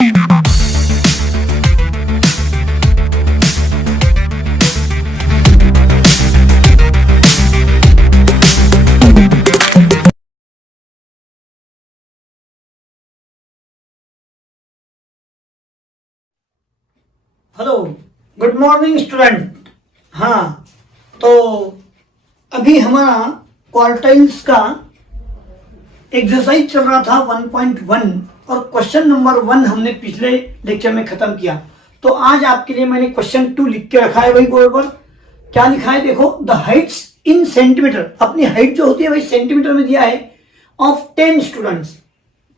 Hello, good morning student. हाँ, तो अभी हमारा क्वार्टाइल्स का एक्सरसाइज चल रहा था 1.1 और क्वेश्चन नंबर 1 हमने पिछले लेक्चर में खत्म किया। तो आज आपके लिए मैंने क्वेश्चन 2 लिख के रखा है भाई बोर्ड पर। क्या लिखा है देखो, द हाइट्स इन सेंटीमीटर, अपनी हाइट जो होती है भाई सेंटीमीटर में दिया है, ऑफ 10 स्टूडेंट्स,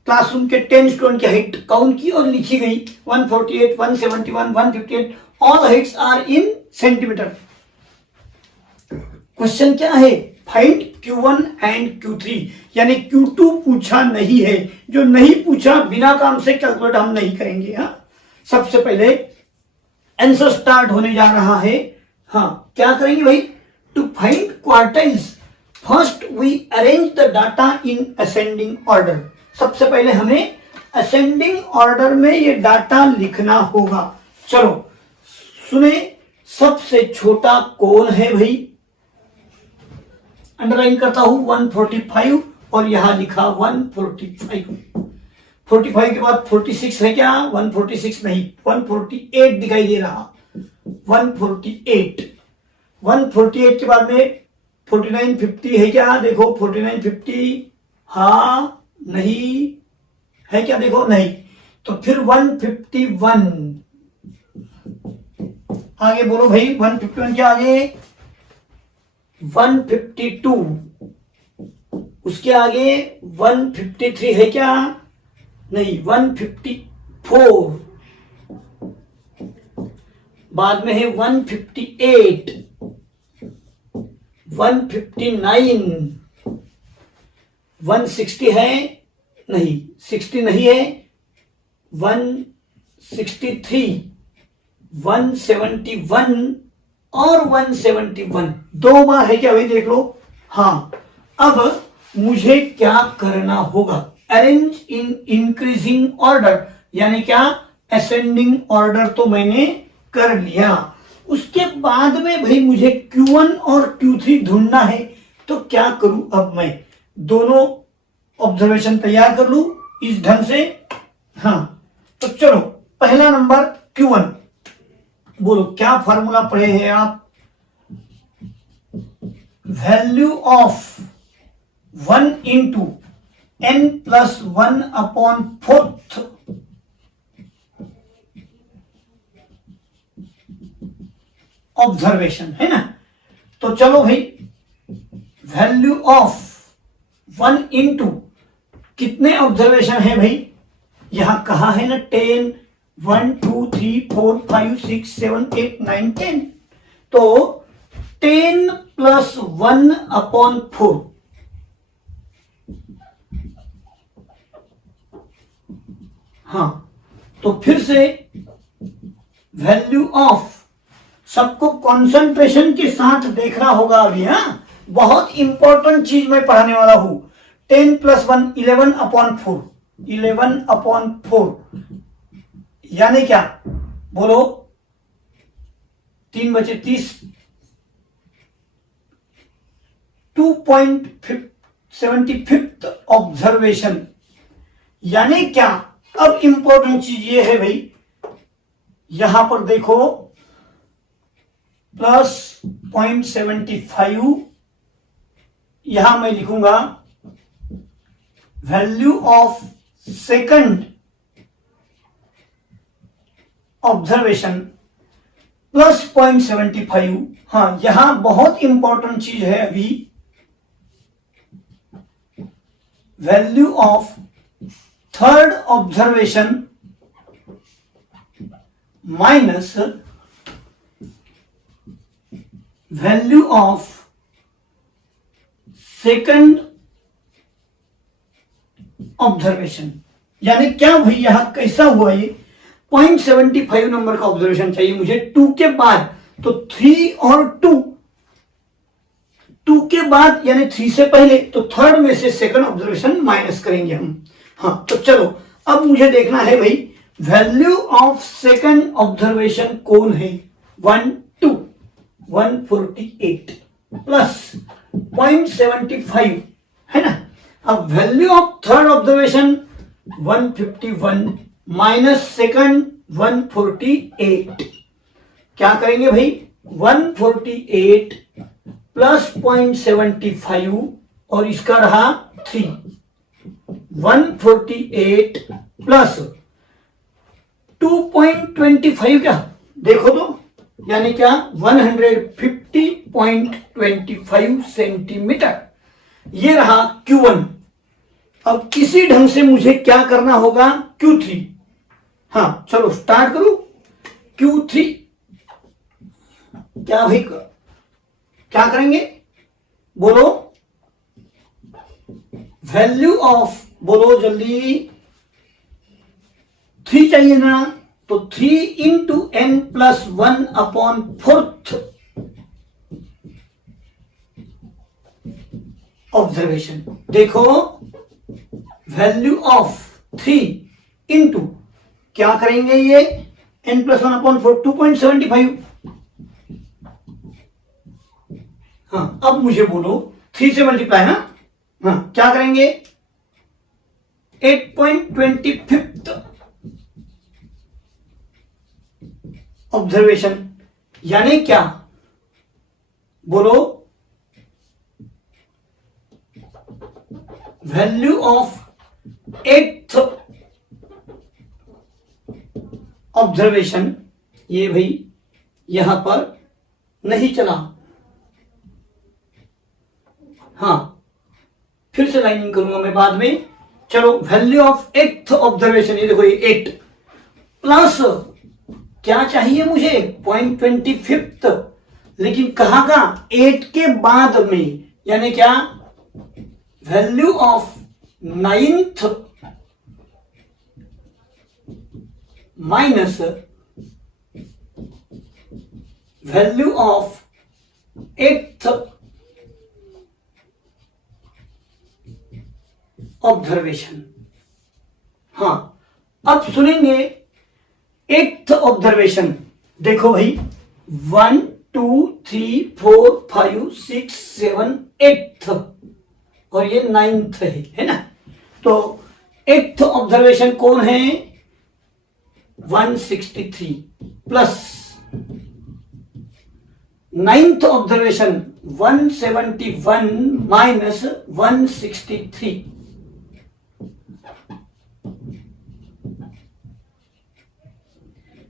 क्लासरूम के 10 स्टूडेंट की हाइट काउंट की और लिखी गई 148, 171, 158, all heights are in centimetre. Question क्या है, फाइंड Q1 एंड Q3, यानी Q2 पूछा नहीं है। जो नहीं पूछा बिना काम से कैलकुलेट हम नहीं करेंगे। हाँ, सबसे पहले आंसर स्टार्ट होने जा रहा है। हाँ, क्या करेंगे भाई, to find quartiles first we arrange the data in ascending order. सबसे पहले हमें असेंडिंग ऑर्डर में ये डाटा लिखना होगा। चलो सुने, सबसे छोटा कौन है भाई, अंडरलाइन करता हूं 145 और यहां लिखा 145। 45 के बाद 46 है क्या, 146 नहीं, 148 दिखाई दे रहा, 148। 148 के बाद में 49, 50 है क्या, देखो 49, 50, हाँ नहीं है क्या, देखो नहीं, तो फिर 151। आगे बोलो भाई, 151 के आगे 152, उसके आगे 153 है क्या, नहीं 154, बाद में है 158, 159, 160 है, नहीं 60 नहीं है, 163, 171 और 171, 2 बार है क्या भाई, देख लो। हाँ, अब मुझे क्या करना होगा, अरेंज इन इंक्रीजिंग ऑर्डर, यानी क्या, असेंडिंग ऑर्डर तो मैंने कर लिया। उसके बाद में भाई मुझे Q1 और Q3 ढूंढना है। तो क्या करूं, अब मैं दोनों ऑब्जर्वेशन तैयार कर लूं इस ढंग से। हाँ, तो चलो पहला नंबर Q1, बोलो क्या फॉर्मूला पढ़े हैं आप, value of 1 into n plus 1 upon 4th observation, है ना। तो चलो भाई, वैल्यू ऑफ 1 इंटू कितने ऑब्जर्वेशन है भाई, यहां कहा है ना 10, 1 2 3 4 5 6 7 8 9 10, तो 10 प्लस 1 अपॉन 4, हाँ, तो फिर से वैल्यू ऑफ, सबको कंसंट्रेशन के साथ देखना होगा अभी। हाँ, बहुत इंपॉर्टेंट चीज मैं पढ़ाने वाला हूं। 10 प्लस 1 11 अपॉन 4, 11 अपॉन 4, यानी क्या, बोलो 3 बचे 30, 2.75 ऑब्जर्वेशन, यानी क्या। अब इंपॉर्टेंट चीज ये है भाई, यहां पर देखो प्लस 0.75, यहां मैं लिखूंगा value of second observation plus 0.75। हाँ, यहां बहुत इंपॉर्टेंट चीज है अभी, value of third observation minus value of second observation, यानी क्या भाई, यहां कैसा हुआ ये 0.75 नंबर का ऑब्जर्वेशन चाहिए मुझे 2 के बाद, तो 3 और 2 के बाद यानी 3 से पहले, तो थर्ड में से सेकंड ऑब्जर्वेशन माइनस करेंगे हम। हाँ, तो चलो अब मुझे देखना है भाई वैल्यू ऑफ सेकंड ऑब्जर्वेशन कौन है 148 प्लस 0.75 है ना। अब value of third observation 151 minus second 148, क्या करेंगे भाई 148 प्लस 0.75 और इसका रहा 3, 148 प्लस 2.25 क्या देखो तो, यानी क्या 150.25 सेंटीमीटर, ये रहा Q1। अब इसी ढंग से मुझे क्या करना होगा Q3। हाँ चलो स्टार्ट करो। Q3 क्या भाई क्या करेंगे बोलो, वैल्यू ऑफ बोलो जल्दी, 3 चाहिए ना, तो 3 इंटू n प्लस 1/4 ऑब्जर्वेशन। देखो वैल्यू ऑफ 3 इंटू क्या करेंगे ये n प्लस 1/4 2.75। हाँ अब मुझे बोलो 3 से मल्टीप्लाई, हाँ क्या करेंगे 8.25 ऑब्जर्वेशन, यानी क्या बोलो वैल्यू ऑफ 8th ऑब्जर्वेशन। ये भाई यहां पर नहीं चला, हाँ फिर से लाइनिंग करूंगा मैं बाद में। चलो वैल्यू ऑफ 8th ऑब्जर्वेशन, ये देखो ये 8 प्लस क्या चाहिए मुझे 0.25, लेकिन कहां का 8 के बाद में, यानी क्या value of 9th minus value of 8th observation. हाँ अब सुनेंगे 8th ऑब्जर्वेशन। देखो भाई 1 2 3 4 5 6 7 8th और ये 9th है ना। तो 8th ऑब्जर्वेशन कौन है 163 प्लस 9th ऑब्जर्वेशन 171 माइनस 163।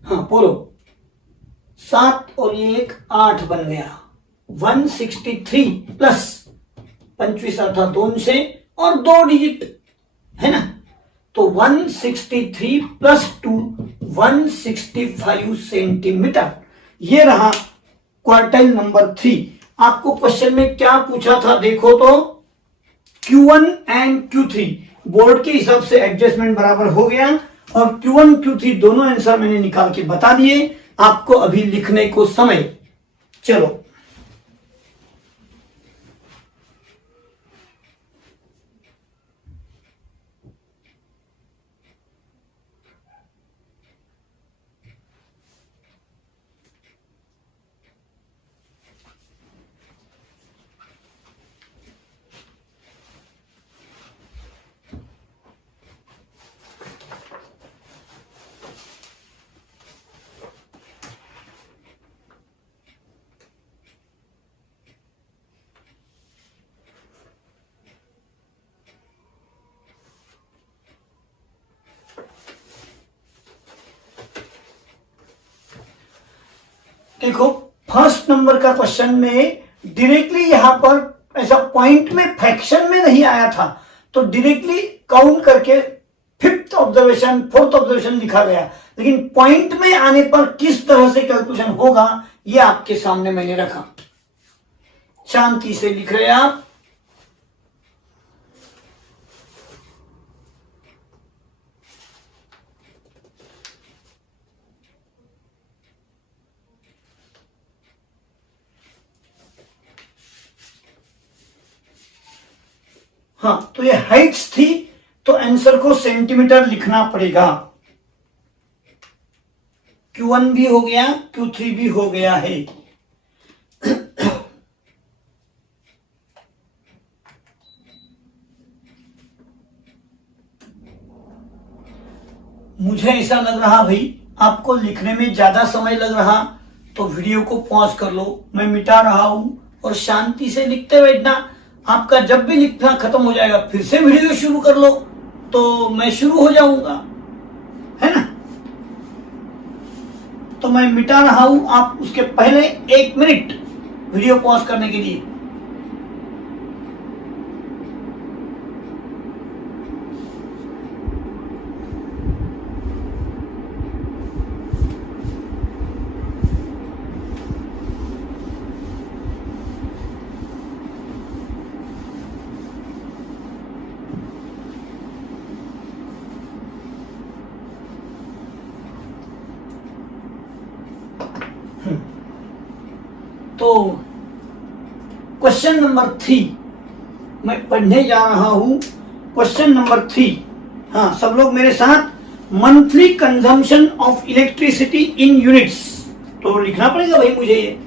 हाँ बोलो 7 और ये 1 8 बन गया, 163 प्लस 25 था 2 से और 2 डिजिट है ना, तो 163 प्लस 2 165 सेंटीमीटर। ये रहा क्वार्टाइल नंबर 3। आपको क्वेश्चन में क्या पूछा था देखो तो, Q1 एंड Q3 बोर्ड के हिसाब से एडजस्टमेंट बराबर हो गया और Q1 Q3 दोनों आंसर मैंने निकाल के बता दिए, आपको अभी लिखने को समय। चलो देखो फर्स्ट नंबर का क्वेश्चन में डायरेक्टली यहां पर ऐसा पॉइंट में फ्रैक्शन में नहीं आया था, तो डायरेक्टली काउंट करके 5th ऑब्जर्वेशन 4th ऑब्जर्वेशन लिखा गया, लेकिन पॉइंट में आने पर किस तरह से कैलकुलेशन होगा ये आपके सामने मैंने रखा। शांति से लिख रहे आप। हाँ तो ये हाइट्स थी, तो आंसर को सेंटीमीटर लिखना पड़ेगा। Q1 भी हो गया, Q3 भी हो गया है। मुझे ऐसा लग रहा भाई आपको लिखने में ज्यादा समय लग रहा तो वीडियो को पॉज कर लो, मैं मिटा रहा हूं और शांति से लिखते बैठना। आपका जब भी लिखना खत्म हो जाएगा फिर से वीडियो शुरू कर लो तो मैं शुरू हो जाऊंगा, है ना। तो मैं मिटा रहा हूं, आप उसके पहले 1 मिनट वीडियो पॉज करने के लिए। तो क्वेश्चन नंबर 3 मैं पढ़ने जा रहा हूं। क्वेश्चन नंबर 3, हाँ सब लोग मेरे साथ। Monthly consumption of electricity in units, तो लिखना पड़ेगा भाई मुझे ये।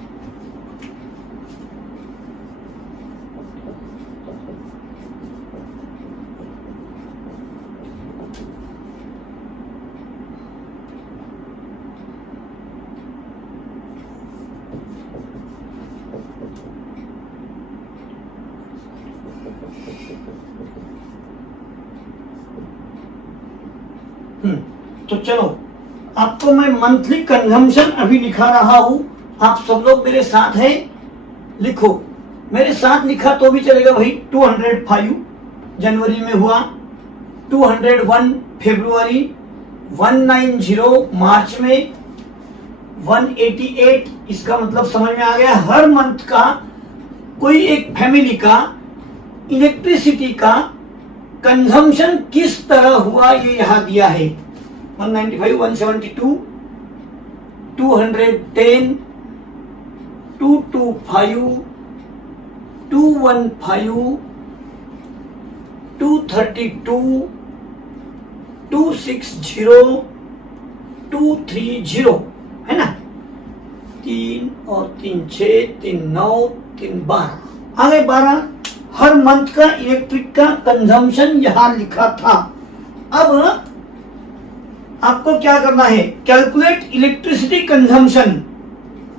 तो चलो आपको मैं मंथली कंजम्पशन अभी लिखा रहा हूं, आप सब लोग मेरे साथ हैं, लिखो। मेरे साथ लिखा तो भी चलेगा भाई। 205 जनवरी में हुआ, 201 फरवरी, 190 मार्च में, 188, इसका मतलब समझ में आ गया। हर मंथ का कोई एक फैमिली का इलेक्ट्रिसिटी का कंजम्पशन किस तरह हुआ ये यहां दिया है। 195, 172, 210, 225, 215, 232, 260, 230, है ना। 3 और 3 6, 3 9, 3 12 आ गए 12। हर मंथ का इलेक्ट्रिक का कंजम्पशन यहां लिखा था। अब आपको क्या करना है, कैलकुलेट इलेक्ट्रिसिटी कंजम्पशन।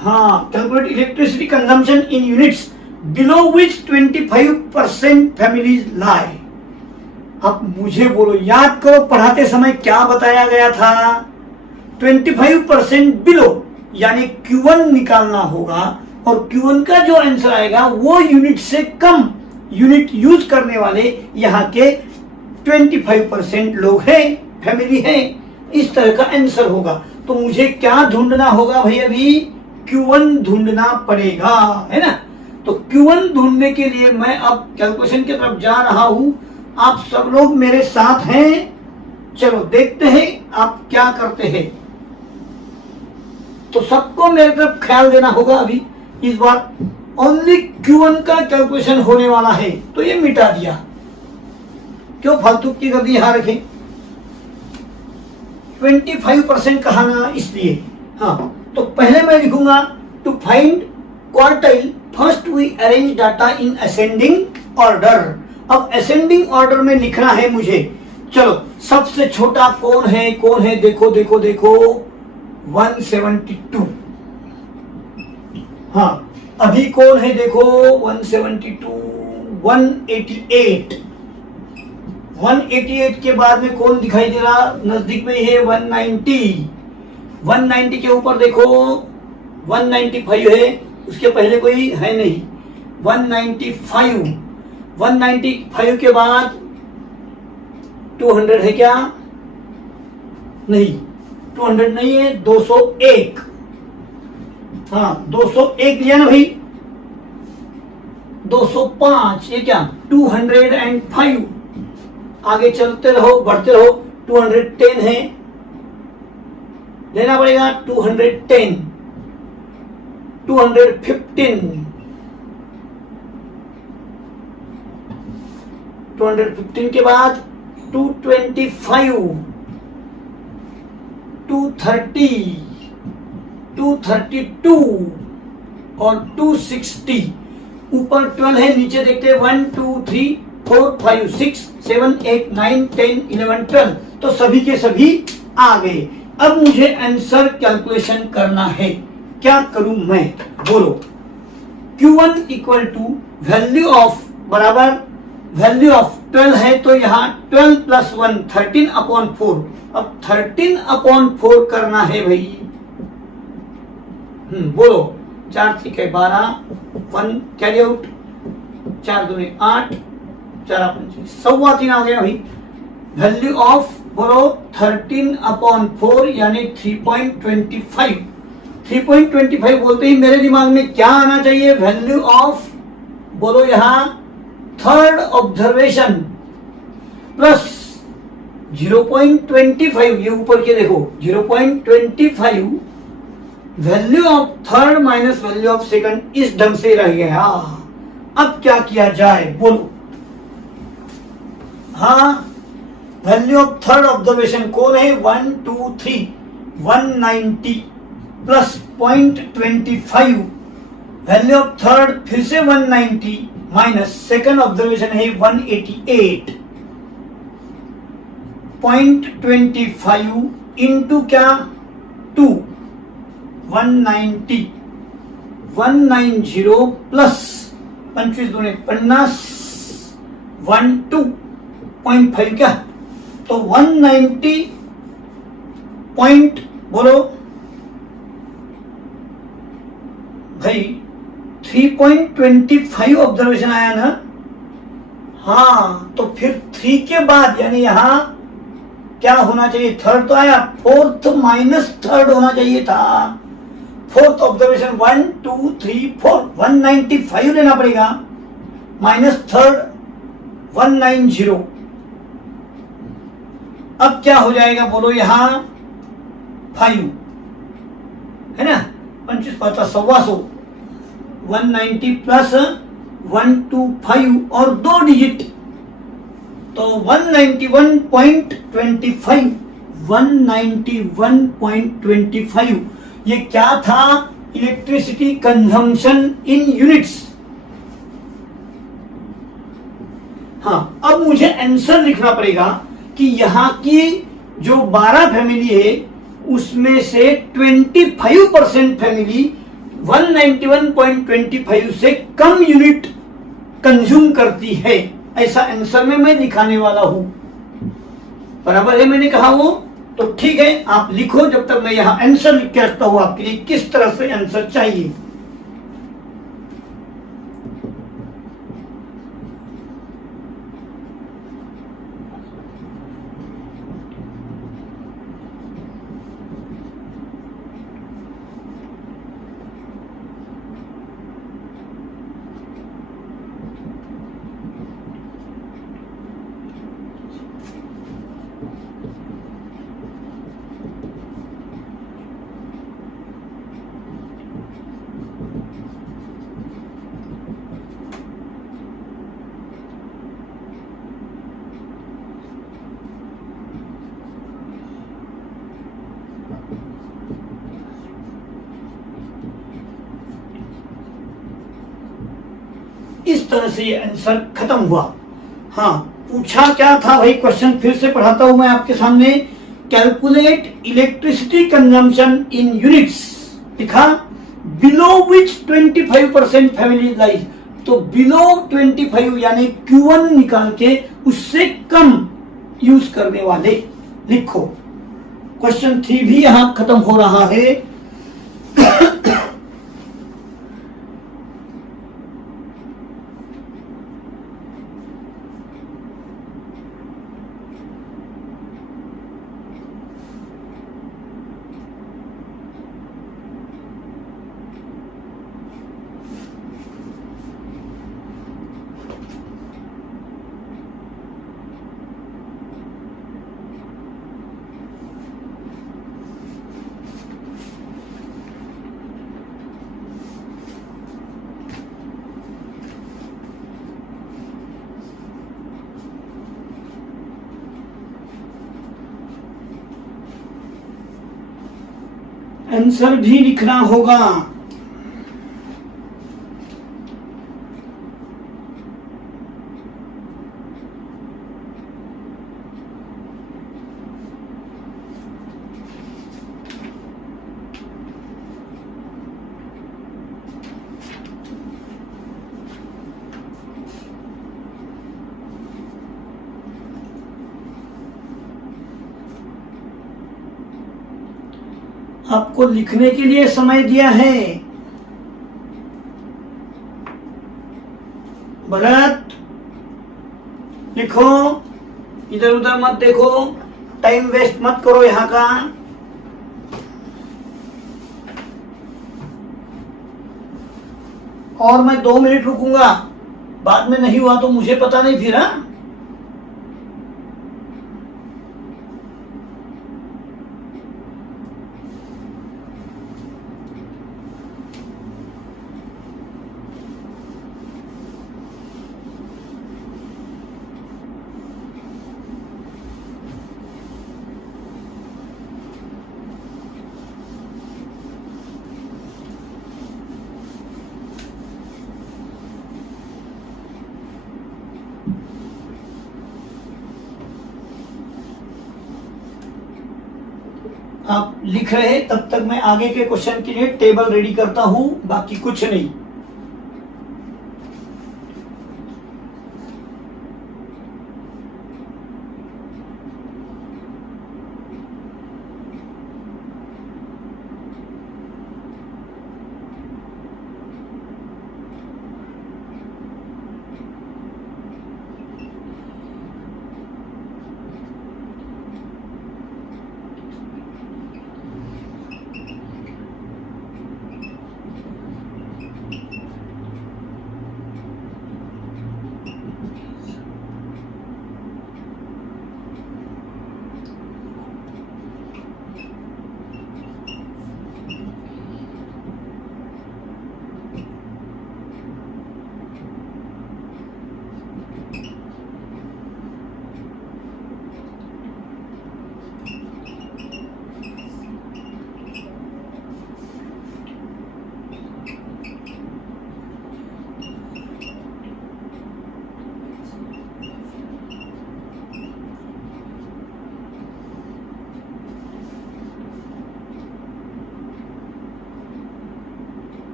हाँ, calculate electricity consumption in units below which 25% families lie. अब मुझे बोलो, याद करो पढ़ाते समय क्या बताया गया था। 25% बिलो यानी Q1 निकालना होगा और Q1 का जो आंसर आएगा वो यूनिट से कम, यूनिट यूज करने वाले यहाँ के 25% लोग हैं, फैमिली है, इस तरह का आंसर होगा। तो मुझे क्या ढूंढना होगा भाई, अभी Q1 ढूंढना पड़ेगा, है ना। तो Q1 ढूंढने के लिए मैं अब कैलकुलेशन की तरफ जा रहा हूं। आप सब लोग मेरे साथ हैं, चलो देखते हैं आप क्या करते हैं। तो सबको मेरे तरफ ख्याल देना होगा। अभी इस बार ओनली Q1 का कैलकुलेशन होने वाला है, तो ये मिटा दिया, क्यों फालतू की गर्दी यहां रखें। 25% कहा ना, इसलिए। हाँ, तो पहले मैं लिखूंगा to find quartile first we arrange data in ascending order. अब असेंडिंग ऑर्डर में लिखना है मुझे। चलो सबसे छोटा कौन है, कौन है, देखो देखो देखो, 172। हाँ, अभी कौन है देखो, 172, 188। 188 के बाद में कौन दिखाई दे रहा, नजदीक में ही है 190। 190 के ऊपर देखो 195 है, उसके पहले कोई है नहीं। 195, 195 के बाद 200 है क्या, नहीं 200 नहीं है, 201। हाँ 201 लिया ना भाई, 205, ये क्या 205। आगे चलते रहो, बढ़ते रहो, 210 है, लेना पड़ेगा 210, 215, 215 के बाद 225, 230, 232 और 260, ऊपर 12 है, नीचे देखते हैं 1 2 3 4 5 6 7 8 9 10 11 12, तो सभी के सभी आ गए। अब मुझे आंसर कैलकुलेशन करना है, क्या करूं मैं, बोलो। Q1 equal to value of बराबर वैल्यू ऑफ 12 है, तो यहाँ 12 प्लस 1 13/4, अब 13/4 करना है भाई। बोलो, 4 3 12, 1 कैरी आउट, 4 2 8, 4 5 सवा 3 आ गया भाई। वैल्यू ऑफ बोलो 13/4 यानी 3.25। 3.25 बोलते ही मेरे दिमाग में क्या आना चाहिए, वैल्यू ऑफ बोलो यहां थर्ड ऑब्जर्वेशन प्लस 0.25, ये ऊपर के देखो 0.25, value of third minus value of second, इस ढंग से रह गया। अब क्या किया जाए, बोलो। हाँ, वैल्यू ऑफ थर्ड ऑब्जर्वेशन कौन है, 1 2 3 190 प्लस 0.25, वैल्यू ऑफ थर्ड फिर से 190 माइनस सेकंड ऑब्जर्वेशन है 188, 0.25 इंटू क्या 2, 190 190 प्लस 25 दूनी 50, 12.5 क्या, तो 190 पॉइंट बोलो भाई 3.25 ऑब्जर्वेशन आया ना। हाँ, तो फिर 3 के बाद यानी यहां क्या होना चाहिए, थर्ड तो आया, फोर्थ माइनस थर्ड होना चाहिए था। फोर्थ ऑब्जर्वेशन 1 2 3 4 195 लेना पड़ेगा, माइनस थर्ड 190। अब क्या हो जाएगा बोलो, यहां 5 है ना, 25 5 125, 190 प्लस 125 और 2 डिजिट, तो 191.25, 191.25, ये क्या था, इलेक्ट्रिसिटी कंजम्पशन इन यूनिट्स। हाँ, अब मुझे आंसर लिखना पड़ेगा कि यहां की जो 12 फैमिली है उसमें से 25% फैमिली 191.25 से कम यूनिट कंज्यूम करती है, ऐसा आंसर में मैं दिखाने वाला हूं। बराबर है, मैंने कहा वो, तो ठीक है, आप लिखो जब तक मैं यहां आंसर लिख के रखता हूं आपके लिए, किस तरह से आंसर चाहिए। इस तरह से ये आंसर खत्म हुआ। हाँ, पूछा क्या था भाई, क्वेश्चन फिर से पढ़ाता हूं मैं आपके सामने। Calculate electricity consumption in units लिखा, बिलो विच 25% फैमिली लाइज, तो बिलो 25 यानी Q1 निकाल के उससे कम यूज करने वाले लिखो। क्वेश्चन 3 भी यहां खत्म हो रहा है। आंसर भी लिखना होगा। आपको लिखने के लिए समय दिया है। भरत लिखो, इधर उधर मत देखो, टाइम वेस्ट मत करो यहाँ का। और मैं 2 मिनट रुकूंगा, बाद में नहीं हुआ तो मुझे पता नहीं फिर। हाँ, आप लिख रहे हैं तब तक मैं आगे के क्वेश्चन के लिए टेबल रेडी करता हूं, बाकी कुछ नहीं।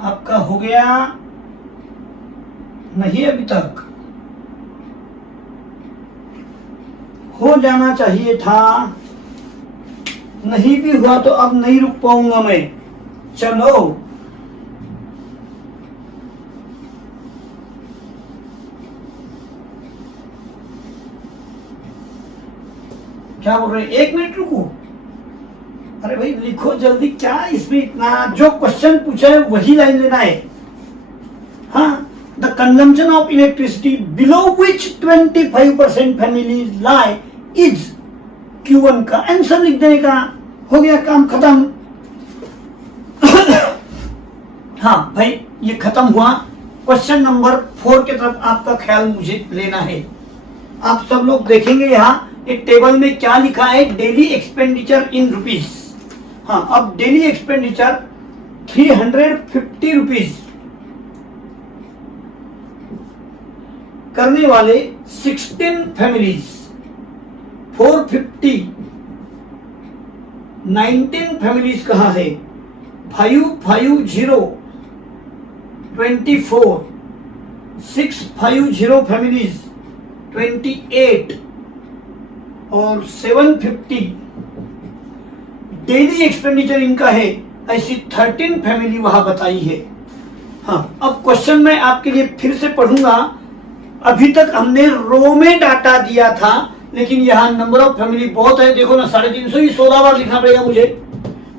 आपका हो गया नहीं, अभी तक हो जाना चाहिए था। नहीं भी हुआ तो अब नहीं रुक पाऊंगा मैं। चलो क्या बोल रहे हैं, 1 मिनट रुको। अरे भाई लिखो जल्दी, क्या इसमें इतना, जो क्वेश्चन पूछा है वही लाइन लेना है। हाँ, the consumption of electricity below which 25% families lie is Q1 का आंसर लिख देने का, हो गया काम खत्म। हाँ भाई ये खत्म हुआ। क्वेश्चन नंबर 4 की तरफ आपका ख्याल मुझे लेना है। आप सब लोग देखेंगे यहाँ एक टेबल में क्या लिखा है, डेली एक्सपेंडिचर इन रुपीज। हाँ, अब डेली एक्सपेंडिचर 350 रुपीज करने वाले 16 फैमिलीज, 450, 19 फैमिलीज कहाँ है, 550, 24, 650 फैमिलीज 28 और 750 डेली एक्सपेंडिचर इनका है। ऐसी 13 फैमिली वहां बताई है। हाँ, अब क्वेश्चन मैं आपके लिए फिर से पढ़ूंगा। अभी तक हमने रो में डाटा दिया था, लेकिन यहाँ नंबर ऑफ फैमिली बहुत है। देखो ना, 350 ही 16 बार लिखना पड़ेगा मुझे,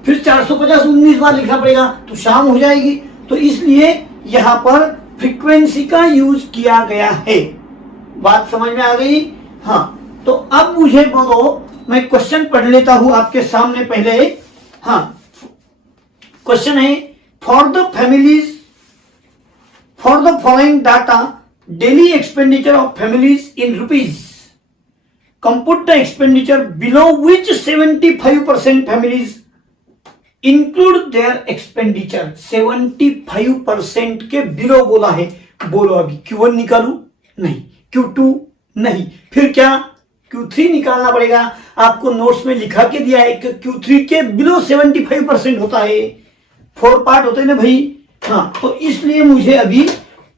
फिर 450 19 बार लिखना पड़ेगा, तो शाम हो जाएगी। तो इसलिए यहाँ पर फ्रीक्वेंसी का यूज किया गया है। बात समझ में आ गई? हाँ, तो अब मुझे बोलो, मैं क्वेश्चन पढ़ लेता हूं आपके सामने पहले। हाँ, क्वेश्चन है, for the families, for the following data daily expenditure of families in rupees. Compute the expenditure below which 75% families include there expenditure. 75% के बिलो बोला है, बोलो अभी Q1 निकालू नहीं, Q2 नहीं, फिर क्या Q3 निकालना पड़ेगा। आपको नोट्स में लिखा के दिया है कि Q3 के बिलो 75% होता है, 4 पार्ट होते हैं ना भाई। हाँ, तो इसलिए मुझे अभी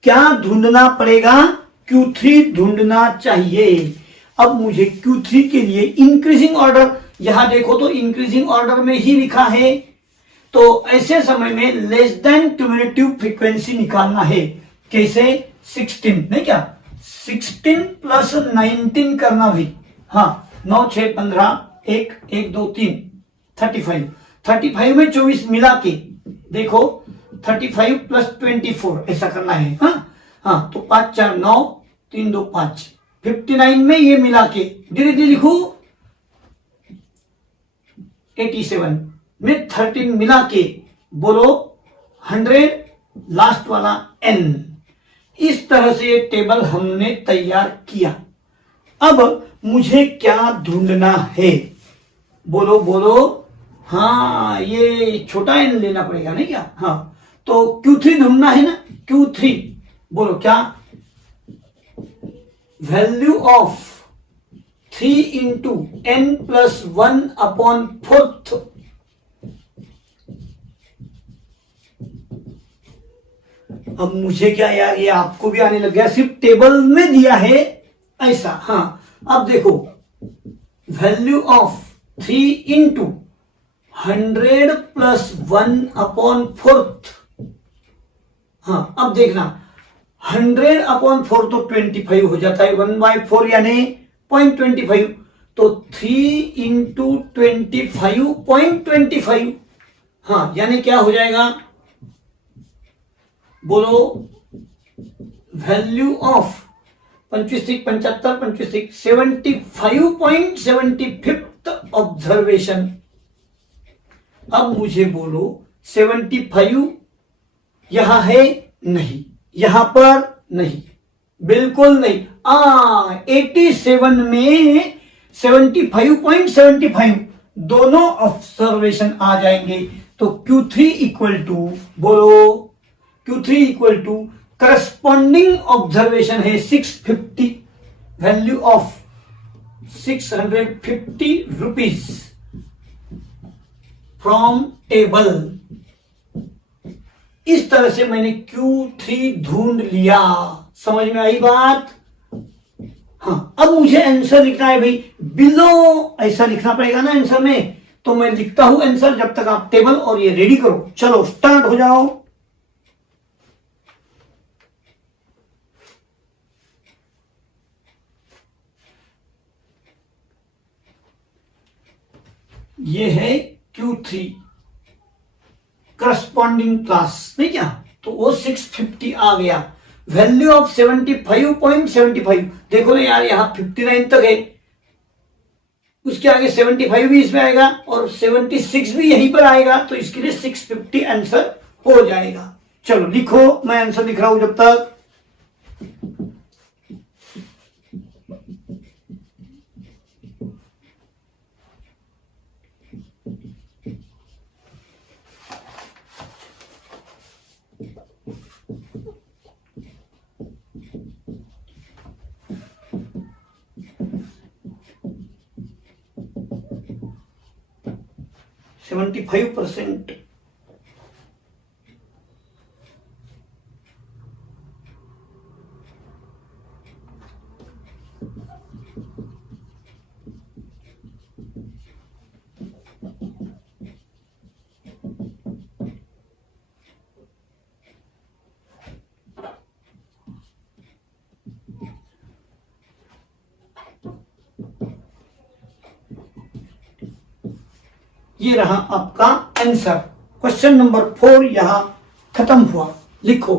क्या ढूंढना पड़ेगा, Q3 ढूंढना चाहिए। अब मुझे Q3 के लिए इंक्रीजिंग ऑर्डर, यहां देखो तो इंक्रीजिंग ऑर्डर में ही लिखा है, तो ऐसे समय में लेस देन क्यूमुलेटिव फ्रीक्वेंसी निकालना है। कैसे? 16 नहीं क्या, 16 प्लस 19 करना भी। हाँ, 9 6 15 1 1 2 3 35 में 24 मिला के देखो, 35 प्लस 24 ऐसा करना है। हाँ, तो 5 4 9 3 2 5 59 में ये मिला के धीरे धीरे लिखू, 87 में 13 मिला के बोलो 100, लास्ट वाला n। इस तरह से ये टेबल हमने तैयार किया। अब मुझे क्या ढूंढना है, बोलो बोलो। हाँ, ये छोटा n लेना पड़ेगा नहीं क्या। हाँ, तो Q3 ढूंढना है ना, Q3 बोलो क्या, value of 3 into n plus 1/4। अब मुझे क्या यार, ये आपको भी आने लग गया, सिर्फ टेबल में दिया है ऐसा। हाँ, अब देखो वैल्यू ऑफ 3 इंटू 100 प्लस 1/4। हाँ, अब देखना 100/4 तो 25 हो जाता है, 1/4 यानी 0.25, तो 3 इंटू 25 0.25। हाँ, यानी क्या हो जाएगा, बोलो वैल्यू ऑफ 25 75 25 75.75 ऑब्जर्वेशन। अब मुझे बोलो 75 यहां है नहीं, यहां पर नहीं, बिल्कुल नहीं। 87 में 75.75 दोनों ऑब्जर्वेशन आ जाएंगे। तो Q3 इक्वल टू, बोलो Q3 equal to corresponding observation है 650, value of 650 rupees from table. इस तरह से मैंने Q3 ढूंढ लिया। समझ में आई बात। हाँ, अब मुझे आंसर लिखना है भाई, बिलो ऐसा लिखना पड़ेगा ना आंसर में। तो मैं लिखता हूं आंसर, जब तक आप टेबल और ये रेडी करो। चलो स्टार्ट हो जाओ। ये है Q3 करस्पॉन्डिंग क्लास नहीं क्या, तो वो 650 आ गया। वैल्यू ऑफ 75.75, देखो ना यार, यहां 59 तक है, उसके आगे 75 भी इसमें आएगा और 76 भी यहीं पर आएगा, तो इसके लिए 650 आंसर हो जाएगा। चलो लिखो, मैं आंसर लिख रहा हूं जब तक। %75। ये रहा आपका आंसर। क्वेश्चन नंबर 4 यहां खत्म हुआ। लिखो,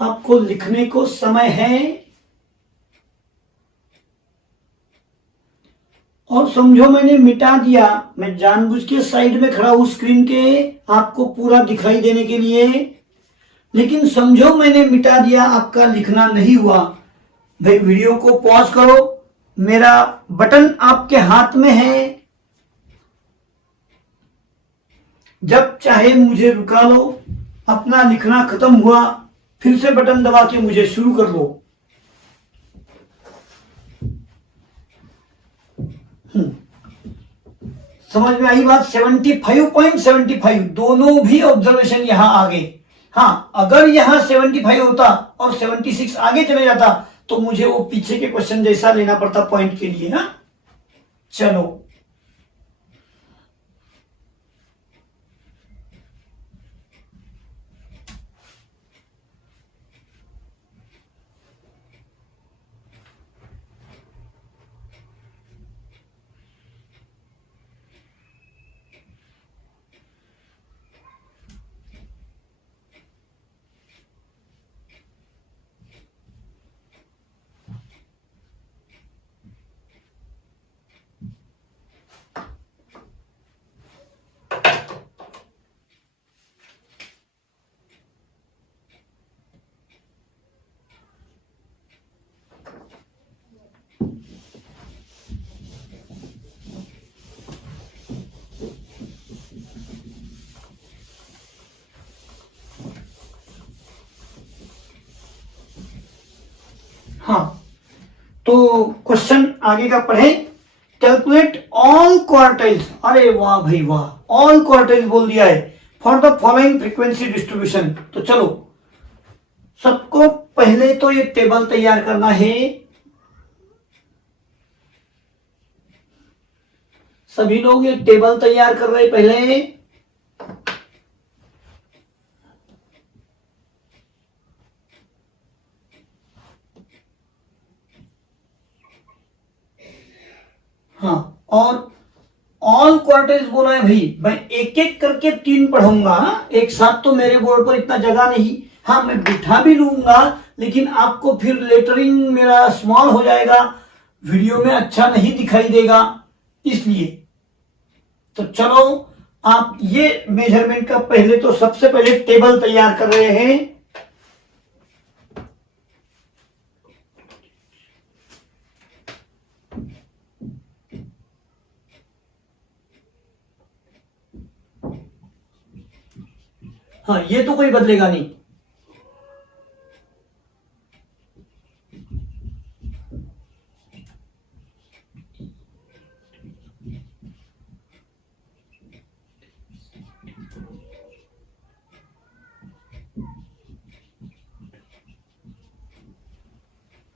आपको लिखने को समय है और समझो मैंने मिटा दिया, मैं जानबूझ के साइड में खड़ा हूं स्क्रीन के आपको पूरा दिखाई देने के लिए, लेकिन समझो मैंने मिटा दिया, आपका लिखना नहीं हुआ। भाई वीडियो को पॉज करो, मेरा बटन आपके हाथ में है, जब चाहे मुझे रुका लो, अपना लिखना खत्म हुआ फिर से बटन दबा के मुझे शुरू कर लो। समझ में आई बात? 75.75 दोनों भी ऑब्जर्वेशन यहां आ गए। हाँ, अगर यहां 75 होता और 76 आगे चले जाता तो मुझे वो पीछे के क्वेश्चन जैसा लेना पड़ता पॉइंट के लिए ना। चलो हाँ, तो क्वेश्चन आगे का पढ़े। कैलकुलेट ऑल क्वार्टाइल्स, अरे वाह भाई वाह, ऑल क्वार्टाइल्स बोल दिया है for the following frequency distribution. तो चलो सबको पहले तो ये टेबल तैयार करना है। सभी लोग ये टेबल तैयार कर रहे हैं पहले। हाँ, और ऑल क्वार्टर्स बोला है भाई, मैं एक एक करके 3 पढ़ूंगा, एक साथ तो मेरे बोर्ड पर इतना जगह नहीं। हाँ, मैं बिठा भी लूंगा लेकिन आपको फिर लेटरिंग मेरा स्मॉल हो जाएगा, वीडियो में अच्छा नहीं दिखाई देगा, इसलिए। तो चलो आप ये मेजरमेंट का पहले तो सबसे पहले टेबल तैयार कर रहे हैं। हाँ, ये तो कोई बदलेगा नहीं।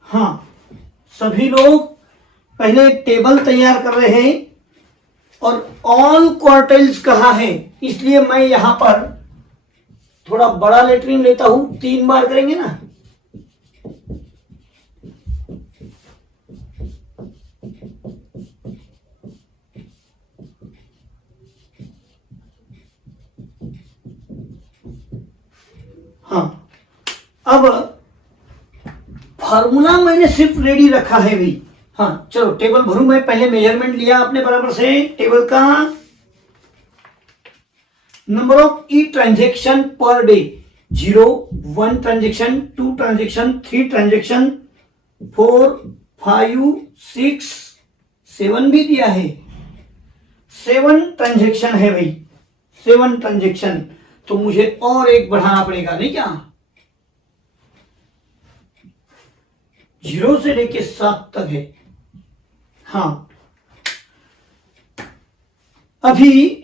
हाँ, सभी लोग पहले टेबल तैयार कर रहे हैं और ऑल क्वार्टाइल्स कहाँ है, इसलिए मैं यहां पर थोड़ा बड़ा लेटरिन लेता हूं। 3 बार करेंगे ना। हाँ, अब फार्मूला मैंने सिर्फ रेडी रखा है भाई। हाँ चलो टेबल भरूं मैं, पहले मेजरमेंट लिया आपने बराबर से टेबल का। Number of E transaction per day 0, 1 transaction, 2 transaction, 3 transaction, 4, 5, 6, 7 भी दिया है। 7 ट्रांजेक्शन है भाई, 7 ट्रांजेक्शन। तो मुझे और एक बढ़ाना पड़ेगा, नहीं क्या? 0 से लेके 7 तक है। हाँ, अभी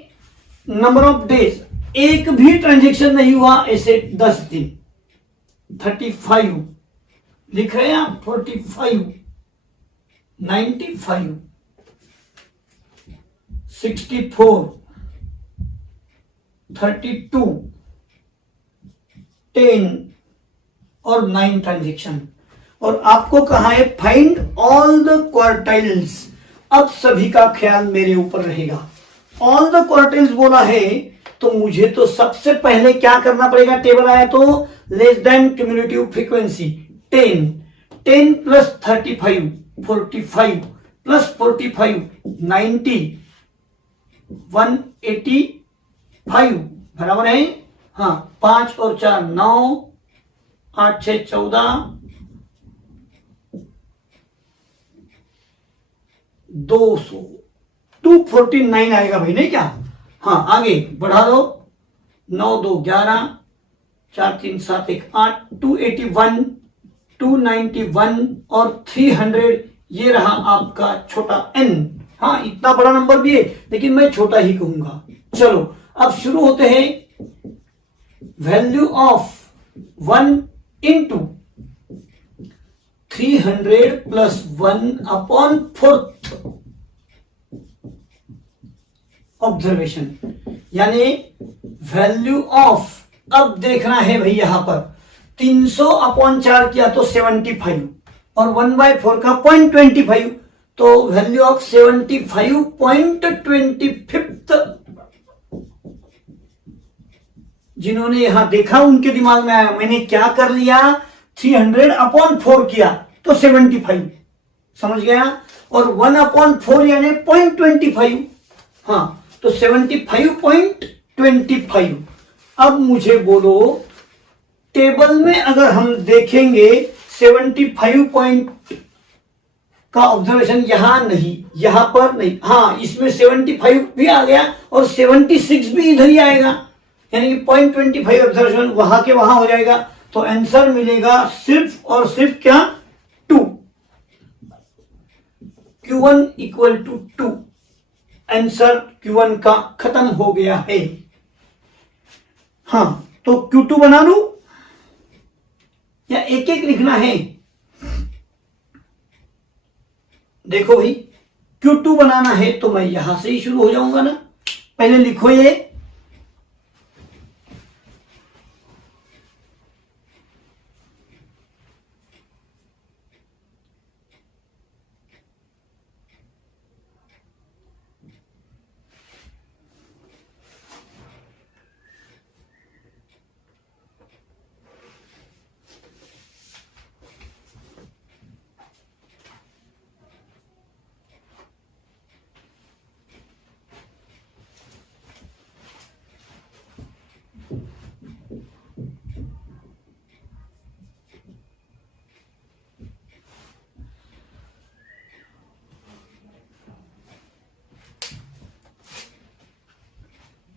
नंबर ऑफ डेज, एक भी ट्रांजेक्शन नहीं हुआ ऐसे 10 दिन। 35 लिख रहे हैं आप, 45, 95, 64, 32, 10 और 9 ट्रांजेक्शन। और आपको कहा है फाइंड ऑल द क्वार्टाइल्स। अब सभी का ख्याल मेरे ऊपर रहेगा। ऑल द क्वार्टाइल्स बोला है तो मुझे तो सबसे पहले क्या करना पड़ेगा, टेबल आया तो less than cumulative frequency 10, 10 plus 35 45 plus 45 90 185 बराबर है। हाँ, 5 और 4 9, 8 6 14, 200 249 आएगा भाई, नहीं क्या? हाँ, आगे बढ़ा दो, 9 2 11, 4 3 7 1 8, 281 291 और 300, ये रहा आपका छोटा n। हाँ, इतना बड़ा नंबर भी है लेकिन मैं छोटा ही कहूंगा। चलो अब शुरू होते हैं। Value of 1 into 300 plus 1/4 observation, यानी वैल्यू ऑफ, अब देखना है भाई यहां पर 300/4 किया तो 75 और 1/4 का 0.25, तो वैल्यू ऑफ 75.25। जिन्होंने यहां देखा उनके दिमाग में आया, मैंने क्या कर लिया, 300/4 किया तो 75, समझ गया, और 1/4 यानी 0.25, हाँ तो 75.25। अब मुझे बोलो, टेबल में अगर हम देखेंगे 75 पॉइंट का ऑब्जर्वेशन यहां नहीं, यहां पर नहीं, हाँ इसमें 75 भी आ गया और 76 भी इधर ही आएगा, यानी कि 0.25 ऑब्जर्वेशन वहां के वहां हो जाएगा। तो आंसर मिलेगा सिर्फ और सिर्फ क्या, 2, Q1 equal to 2। Answer Q1 का खत्म हो गया है। हाँ, तो Q2 बना लू या एक एक लिखना है? देखो भाई, Q2 बनाना है तो मैं यहां से ही शुरू हो जाऊंगा ना। पहले लिखो ये,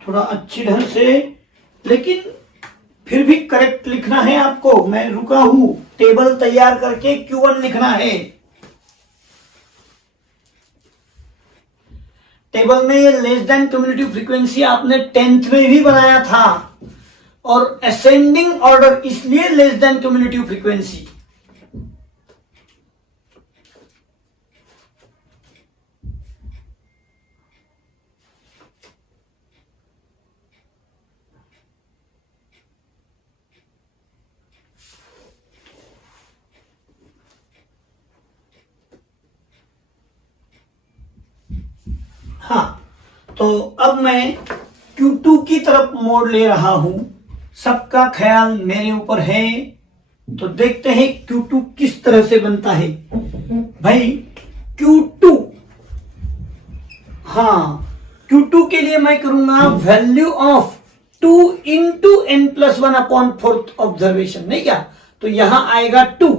थोड़ा अच्छी ढंग से, लेकिन फिर भी करेक्ट लिखना है आपको। मैं रुका हूं, टेबल तैयार करके Q1 लिखना है। टेबल में ये लेस देन क्यूमुलेटिव फ्रीक्वेंसी आपने 10th में भी बनाया था, और असेंडिंग ऑर्डर इसलिए लेस देन क्यूमुलेटिव फ्रीक्वेंसी। हाँ, तो अब मैं Q2 की तरफ मोड़ ले रहा हूं, सबका ख्याल मेरे ऊपर है। तो देखते हैं Q2 किस तरह से बनता है। भाई Q2, हाँ Q2 के लिए मैं करूंगा value of 2 into n+1/4 observation, नहीं क्या? तो यहां आएगा 2।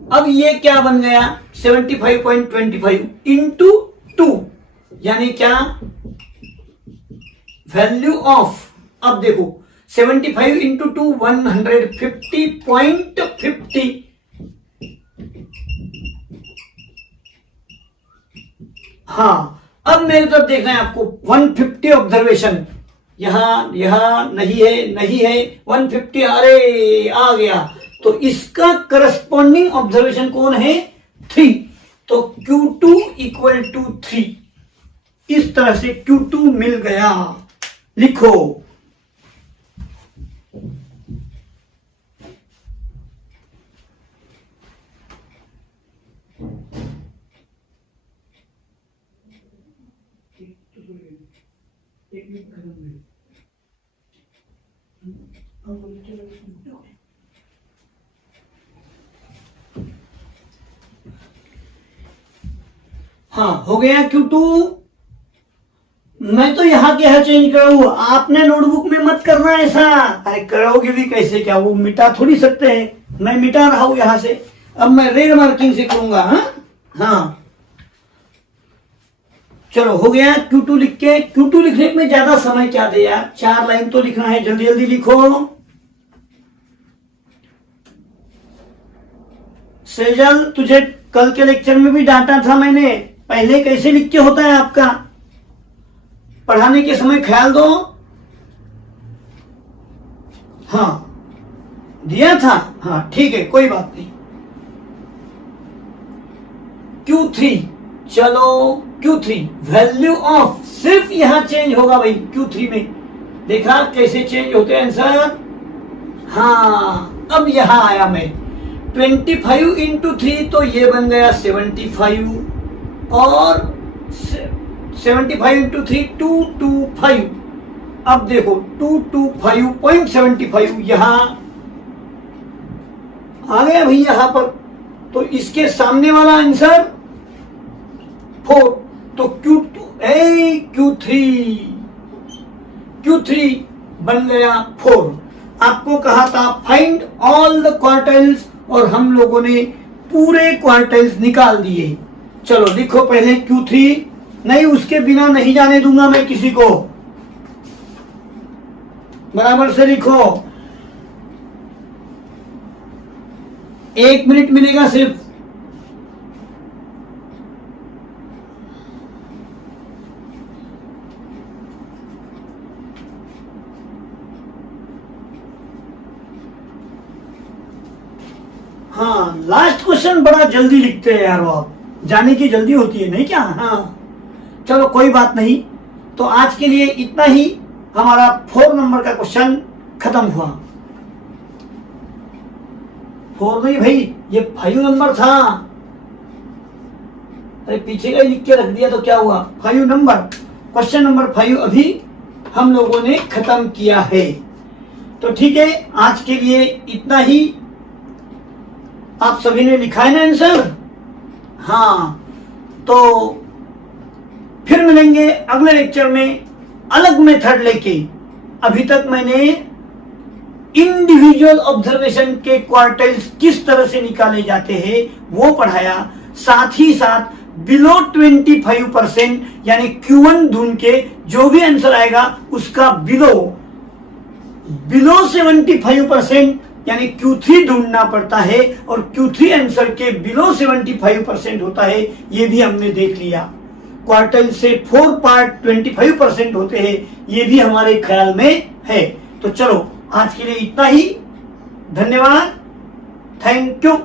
अब ये क्या बन गया, 75.25 इंटू 2, यानी क्या, वैल्यू ऑफ, अब देखो 75 इंटू 2 150.50। हाँ, अब मेरे तरफ देखना है आपको 150 ऑब्जर्वेशन, यहां नहीं है, नहीं है 150, अरे आ गया। तो इसका करस्पॉन्डिंग ऑब्जर्वेशन कौन है, 3। तो Q2 इक्वल टू 3, इस तरह से Q2 मिल गया। लिखो, हाँ हो गया Q2। मैं तो यहाँ के यहाँ चेंज करूँ, आपने नोटबुक में मत करना ऐसा। अरे करोगे भी कैसे, क्या वो मिटा थोड़ी सकते हैं, मैं मिटा रहा हूं यहाँ से। अब मैं रेड मार्किंग से करूंगा। हाँ चलो हो गया Q2 लिख के। Q2 लिखने में ज्यादा समय क्या दे यार, 4 लाइन तो लिखना है, जल्दी जल्दी लिखो। सेजल तुझे कल के लेक्चर में भी डांटा था मैंने, पहले कैसे लिख के होता है आपका, पढ़ाने के समय ख्याल दो। हाँ दिया था, हाँ ठीक है कोई बात नहीं। Q3 चलो Q3 वैल्यू ऑफ, सिर्फ यहां चेंज होगा भाई Q3 में, देखा कैसे चेंज होते हैं आंसर। हाँ अब यहां आया मैं 25 इंटू 3 तो ये बन गया 75 और 75 इंटू 3 225। अब देखो 225.75 यहां आ गया भाई यहां पर, तो इसके सामने वाला आंसर 4, तो Q3 बन गया 4। आपको कहा था फाइंड ऑल द क्वार्टाइल्स और हम लोगों ने पूरे क्वार्टाइल्स निकाल दिए। चलो लिखो पहले Q3, नहीं उसके बिना नहीं जाने दूंगा मैं किसी को, बराबर से लिखो। 1 मिनट मिलेगा सिर्फ। हाँ लास्ट क्वेश्चन बड़ा जल्दी लिखते हैं यार, वो आप जाने की जल्दी होती है नहीं क्या। हाँ चलो कोई बात नहीं, तो आज के लिए इतना ही। हमारा 4 नंबर का क्वेश्चन खत्म हुआ। 4 नहीं भाई, ये 5 नंबर था। अरे पीछे का लिख के रख दिया तो क्या हुआ, 5 नंबर, क्वेश्चन नंबर 5 अभी हम लोगों ने खत्म किया है। तो ठीक है आज के लिए इतना ही। आप सभी ने लिखा है ना आंसर। हाँ तो फिर मिलेंगे अगले लेक्चर में अलग मेथड लेके। अभी तक मैंने इंडिविजुअल ऑब्जर्वेशन के क्वार्टाइल्स किस तरह से निकाले जाते हैं वो पढ़ाया, साथ ही साथ बिलो 25% यानी Q1 ढूंढ के जो भी आंसर आएगा उसका बिलो 75% यानी Q3 ढूंढना पड़ता है, और Q3 आंसर के बिलो 75% होता है, ये भी हमने देख लिया। क्वार्टाइल से 4 पार्ट 25% होते हैं, ये भी हमारे ख्याल में है। तो चलो आज के लिए इतना ही, धन्यवाद, थैंक यू।